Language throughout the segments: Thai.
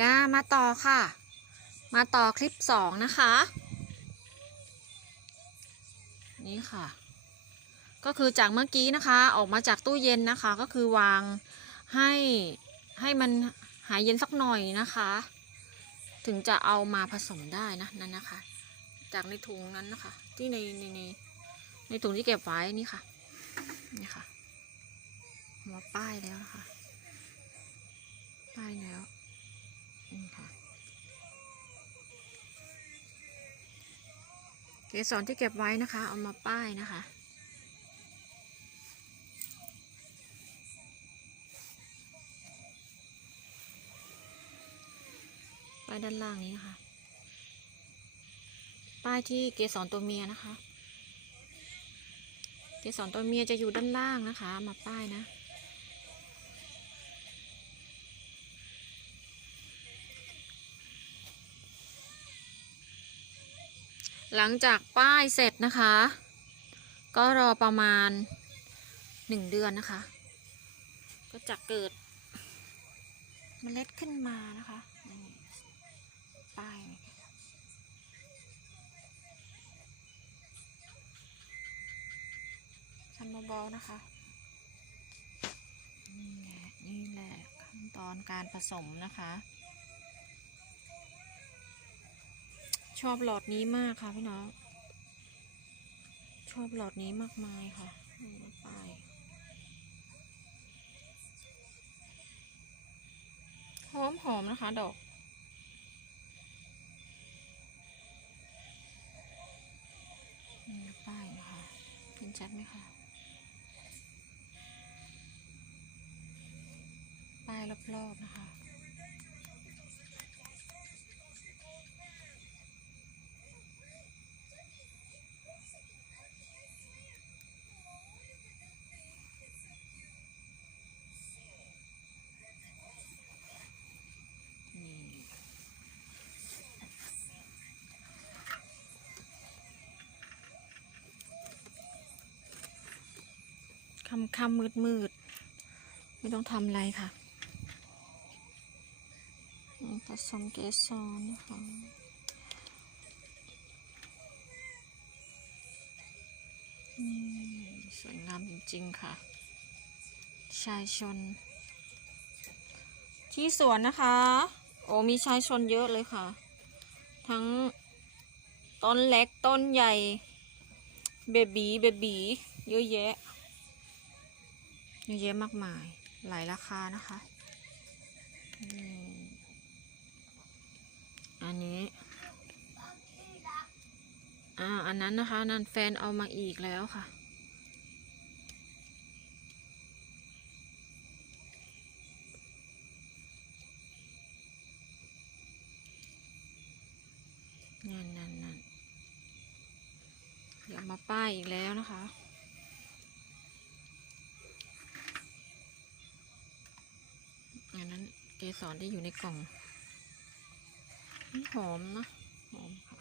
จ้ามาต่อค่ะ มาต่อคลิปสองนะคะ นี่ค่ะ ก็คือจากเมื่อกี้นะคะ ออกมาจากตู้เย็นนะคะ ก็คือวางให้ให้มันหายเย็นสักหน่อยนะคะ ถึงจะเอามาผสมได้นะนั่นนะคะ จากในถุงนั้นนะคะ ที่ในในในในถุงที่เก็บไว้นี่ค่ะนี่ค่ะมาป้ายแล้วนะคะป้ายแล้ว นี่ค่ะเกสรที่เก็บไว้นะคะ เอามาป้ายนะคะป้ายด้านล่างนี้นะคะ ป้ายที่เกสรตัวเมียนะคะ เกสรตัวเมียจะอยู่ด้านล่างนะคะ มาป้ายนะ หลังจากป้ายเสร็จนะคะ ก็รอประมาณหนึ่งเดือนนะคะ ก็จะเกิดเมล็ดขึ้นมานะคะป้ายทำเบาๆนะคะ นี่แหละนี่แหละขั้นตอนการผสมนะคะ ชอบหลอดนี้มากค่ะพี่น้อง ชอบหลอดนี้มากมายค่ะนี่ป้ายหอมหอมนะคะ ดอกนี่ป้ายนะคะเห็นชัดไหมคะป้ายรอบๆนะคะ นี่ คำคำมืดมืดไม่ต้องทำอะไรค่ะผสมเกสรนะคะสวยงามจริง ๆ ค่ะ ชายชน ที่สวนนะคะ โอ้มีชายชนเยอะเลยค่ะ ทั้งต้นเล็กต้นใหญ่ เบบีเบบีเยอะแยะ เยอะแยะมากมาย หลายราคานะคะ อันนี้ อ่า อันนั้นนะคะ นั่นแฟนเอามาอีกแล้วค่ะ นั่นนั่นนั่นเดี๋ยวมาป้ายอีกแล้วนะคะ อันนั้นเก สรที่อยู่ในกล่องหอมนะหอมค่ะ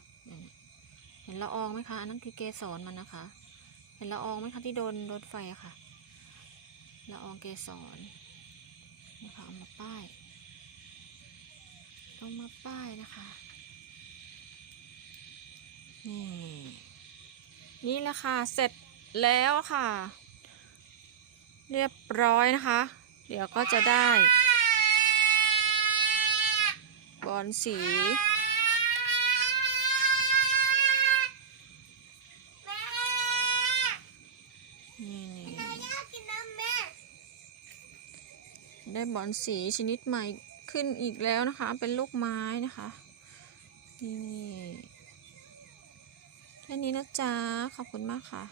เห็นละอองไหมคะอันนั้นคือเกสรมันนะคะ เห็นละอองไหมคะที่โดนโดนไฟอะค่ะละอองเกสรนะคะเอามาป้ายเอามาป้ายนะคะนี่นี่แหละค่ะเสร็จแล้วค่ะ เรียบร้อยนะคะ เดี๋ยวก็จะได้ บอลสี นี่นี่ได้บอลสีชนิดใหม่ขึ้นอีกแล้วนะคะ เป็นลูกไม้นะคะ นี่แค่นี้นะจ๊ะ ขอบคุณมากค่ะ